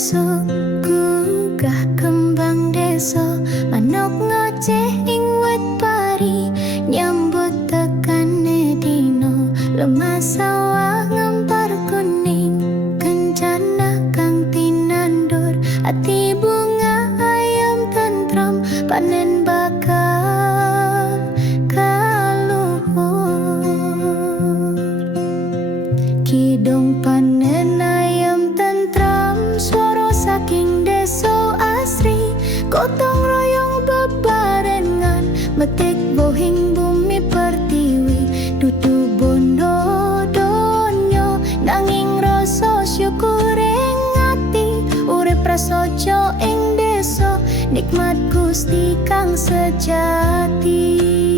deso, gugah kembang deso, manuk ngoceh ing wit pari, nyambut tekane dino, lemah sawah ngempar kuning, kencana kang tinandur, ati bunga ayam tentram, panen bakal kaluhur. Kidung panen ayam tentram, swara saking deso asri, gotong royong bebarengan, metik bohing bumi pertiwi, dudu bondo donyo, nanging rasa syukur ing ati, urip prasaja ing deso, nikmat Gusti kang sejati.